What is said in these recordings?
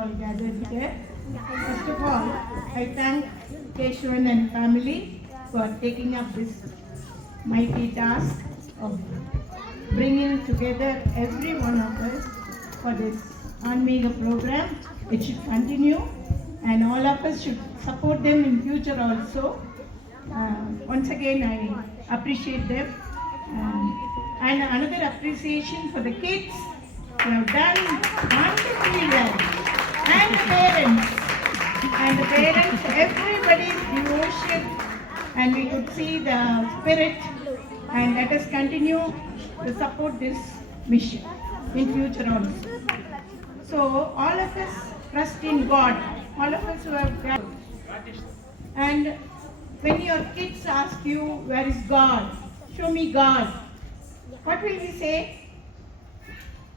all gathered here. First of all, I thank Krishnan and family for taking up this mighty task of bringing together every one of us for this Anmega program. It should continue and all of us should support them in future also. Once again, I appreciate them. And another appreciation for the kids who have done wonderfully well. And the parents, everybody's devotion, and we could see the spirit, and let us continue to support this mission in future also. So all of us trust in God, all of us who have God. And when your kids ask you, where is God? Show me God. What will we say?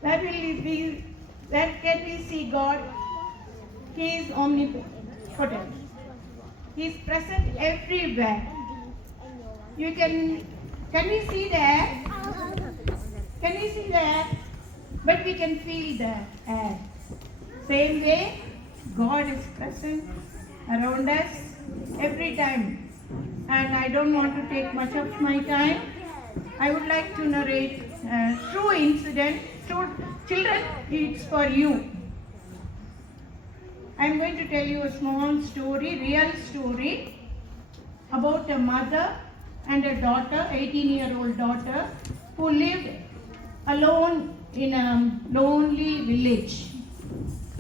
Where can we see God? He is omnipotent. He is present everywhere. Can we see the air? Can we see the air? But we can feel the air. Same way, God is present around us every time. And I don't want to take much of my time. I would like to narrate a true incident. Children, it's for you. I am going to tell you a small story, real story, about a mother and a daughter, 18-year-old daughter, who lived alone in a lonely village.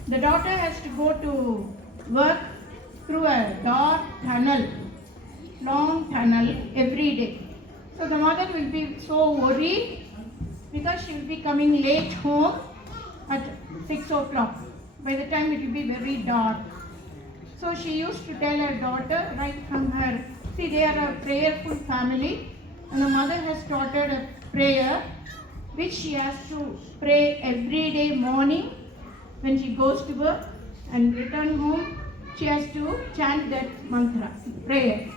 The daughter has to go to work through a dark tunnel, long tunnel every day. So the mother will be so worried because she will be coming late home at 6 o'clock. By the time it will be very dark. So she used to tell her daughter right from her, see, they are a prayerful family, and the mother has taught her a prayer which she has to pray every day morning when she goes to work and return home. She has to chant that mantra, prayer.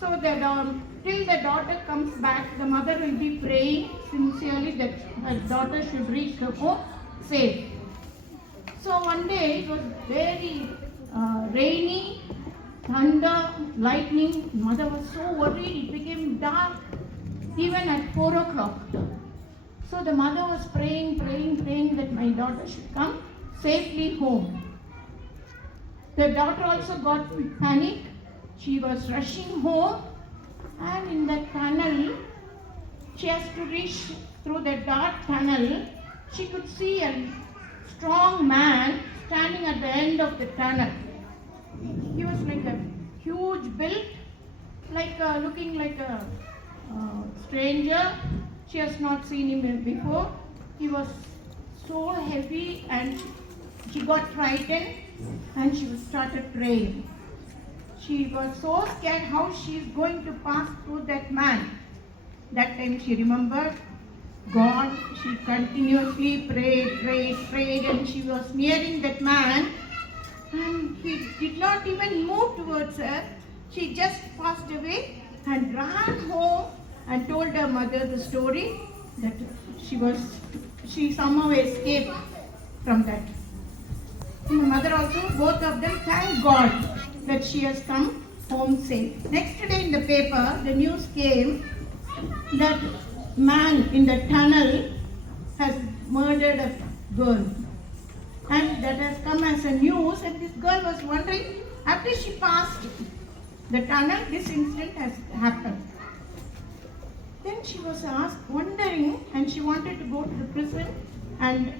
So till the daughter comes back, the mother will be praying sincerely that her daughter should reach her home safe. So one day it was very rainy, thunder, lightning. Mother was so worried, it became dark even at 4 o'clock. So the mother was praying that my daughter should come safely home. The daughter also got panic. She was rushing home, and in that tunnel, she has to reach through the dark tunnel. She could see a strong man standing at the end of the tunnel. He was like a huge build, looking like a stranger. She has not seen him before. He was so heavy, and she got frightened, and she started praying. She was so scared how she is going to pass through that man. That time she remembered God. She continuously prayed, and she was nearing that man, and he did not even move towards her. She just passed away and ran home and told her mother the story that she somehow escaped from that. And the mother also, both of them thanked God that she has come home safe. Next day in the paper, the news came that man in the tunnel has murdered a girl. And that has come as a news, and this girl was wondering, after she passed the tunnel, this incident has happened. Then she was wondering, and she wanted to go to the prison and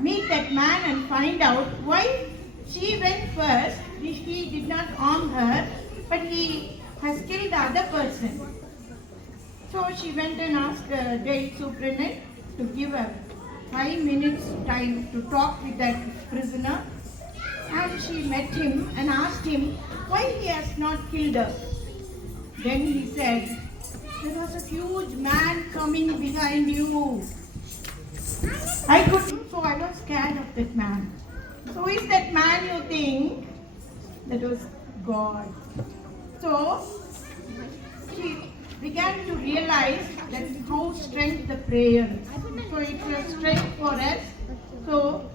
meet that man and find out why she went first. He did not harm her, but he has killed the other person. So she went and asked the jail superintendent to give her 5 minutes time to talk with that prisoner. And she met him and asked him why he has not killed her. Then he said, there was a huge man coming behind you. So I was scared of that man. So who is that man you think? That was God. So she began to realize that how strength the prayer is. So it's a strength for us. So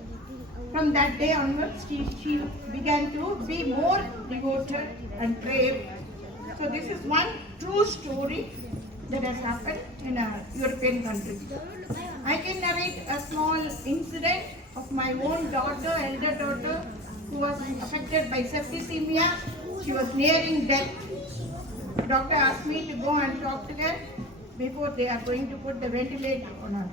From that day onwards, she began to be more devoted and brave. So this is one true story that has happened in a European country. I can narrate a small incident of my own daughter, elder daughter, who was affected by septicemia. She was nearing death. The doctor asked me to go and talk to her before they are going to put the ventilator on her.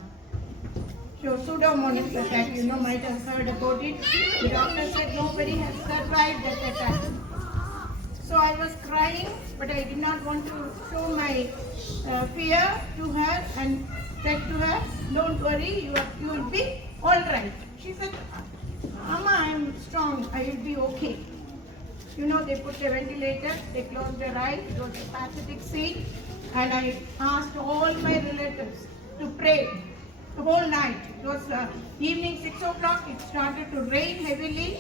So pseudomonas attack, you might have heard about it. The doctor said nobody has survived that attack. So I was crying, but I did not want to show my fear to her and said to her, don't worry, you will be all right. She said, Mama, I am strong, I will be okay. They put the ventilator, they closed their eyes, it was a pathetic scene, and I asked all my relatives to pray the whole night. It was evening 6 o'clock, it started to rain heavily.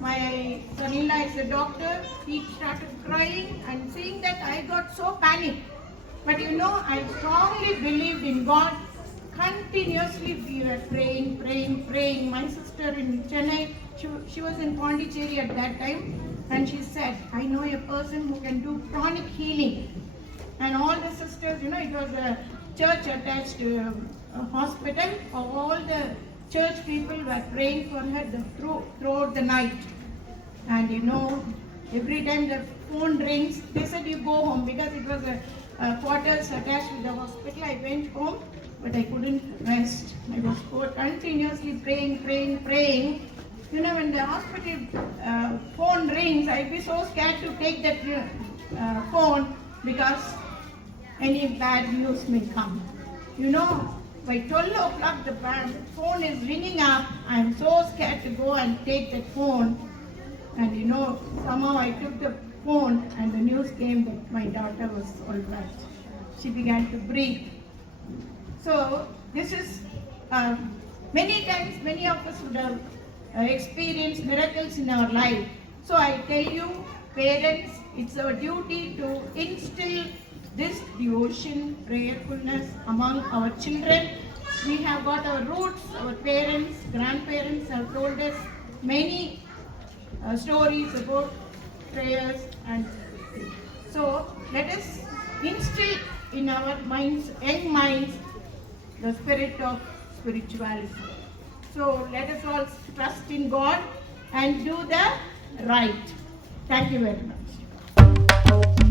My son-in-law is a doctor, he started crying, and seeing that I got so panicked. But I strongly believed in God. Continuously we were praying. My sister in Chennai, she was in Pondicherry at that time, and she said, I know a person who can do chronic healing. And all the sisters, it was a church attached to a hospital. All the church people were praying for her throughout the night. And every time the phone rings, they said you go home, because it was a quarters attached with the hospital. I went home, but I couldn't rest. I was continuously praying. When the hospital phone rings, I'd be so scared to take that phone, because any bad news may come. By 12 o'clock the phone is ringing up. I'm so scared to go and take that phone. And somehow I took the phone and the news came that my daughter was all right. She began to breathe. So this is, many times many of us would have experienced miracles in our life. So I tell you, parents, it's our duty to instill this devotion, prayerfulness among our children. We have got our roots, our parents, grandparents have told us many stories about prayers, and so let us instill in our minds, young minds, the spirit of spirituality. So let us all trust in God and do the right. Thank you very much.